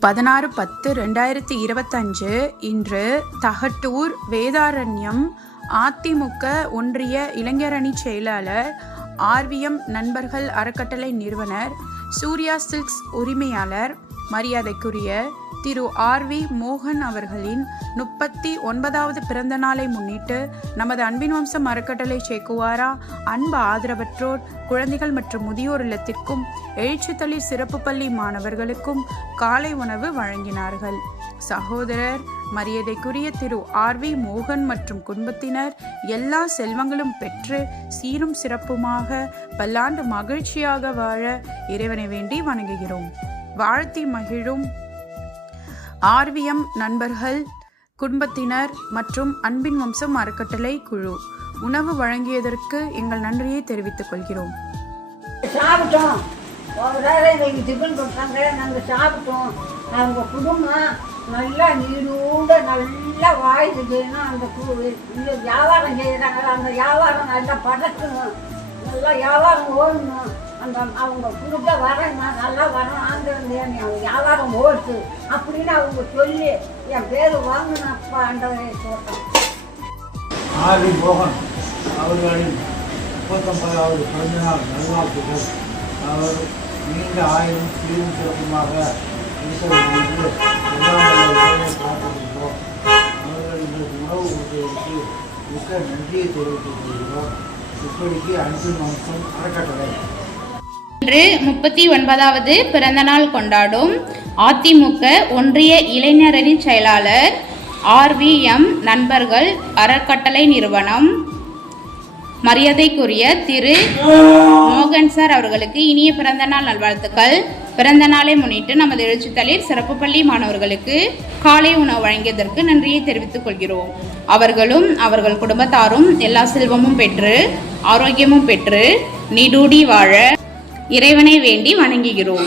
பதினாறு பத்து ரெண்டாயிரத்தி இருபத்தஞ்சு இன்று தகட்டூர் வேதாரண்யம் அதிமுக ஒன்றிய இளைஞரணி செயலாளர் ஆர்விஎம் நண்பர்கள் அறக்கட்டளை நிறுவனர் சூர்யா சில்க்ஸ் உரிமையாளர் மரியாதைக்குரிய திரு ஆர்வி மோகன் அவர்களின் முப்பத்தி ஒன்பதாவது பிறந்த நாளை முன்னிட்டு நமது அன்பின் வம்சம் அறக்கட்டளை சேக்குவாரா? அன்பு ஆதரவற்றோர் குழந்தைகள் மற்றும் முதியோர் இல்லத்திற்கும் எழுச்சித்தளி சிறப்பு பள்ளி மாணவர்களுக்கும் காலை உணவு வழங்கினார்கள். சகோதரர் மரியாதைக்குரிய திரு ஆர்வி மோகன் மற்றும் குடும்பத்தினர் எல்லா செல்வங்களும் பெற்று சீரும் சிறப்புமாக பல்லாண்டு மகிழ்ச்சியாக வாழ இறைவனை வேண்டி வணங்குகிறோம். வாழ்த்தி மகிழும் ஆர்விஎம் நண்பர்கள் குடும்பத்தினர் மற்றும் அன்பின் வம்சம் அறக்கட்டளை குழு. உணவு வழங்கியதற்கு எங்கள் நன்றியை தெரிவித்துக் கொள்கிறோம். சாப்பிட்டோம். ஒரு எங்களுக்கு டிஃபன் கொடுத்தாங்க நாங்கள் சாப்பிட்டோம். அவங்க குடும்பம் நல்லா நீடூட நல்லா வாழ்ந்து செய்யணும். அந்த இந்த வியாபாரம் செய்கிறாங்க அந்த வியாபாரம் நல்லா படக்கணும் நல்லா வியாபாரம் ஓடணும். அந்த அவங்க கொடுத்த வரேன் நான் நல்லா வரேன் ஆந்திரம் என் வியாபாரம் ஓடுச்சு அப்படின்னு அவங்க சொல்லி என் பேர் வாங்கினப்பா ஆண்டவரே சொல்கிறேன் ஆர்வி மோகன் அவர்களின் முப்பத்தொன்பதாவது பிறந்தநாள் நல்வாழ்த்துகள் அவர் நீண்ட ஆயிரம் சீரும் சிறப்புமாக இருக்க வேண்டும் என்று எல்லாம் அவர்கள் எங்களுக்கு உணவு கொடுத்ததற்கு மிக்க நன்றியை தெரிவித்துக் கொள்கிறோம். இப்படிக்கு அன்பின் வம்சம் அறக்கட்டளை இன்று முப்பத்தி ஒன்பதாவது பிறந்தநாள் கொண்டாடும் அதிமுக ஒன்றிய இளைஞரணி செயலாளர் ஆர்விஎம் நண்பர்கள் அறக்கட்டளை நிறுவனம். மரியாதைக்குரிய திரு. மோகன் சார் அவர்களுக்கு இனிய பிறந்தநாள் நல்வாழ்த்துக்கள். பிறந்த நாளை முன்னிட்டு நமது எழுச்சித்தலில் சிறப்பு பள்ளி மாணவர்களுக்கு காலை உணவு வழங்கியதற்கு நன்றியை தெரிவித்துக் கொள்கிறோம். அவர்களும் அவர்கள் குடும்பத்தாரும் எல்லா செல்வமும் பெற்று ஆரோக்கியமும் பெற்று நீடூடி வாழ இறைவனை வேண்டி வணங்குகிறோம்.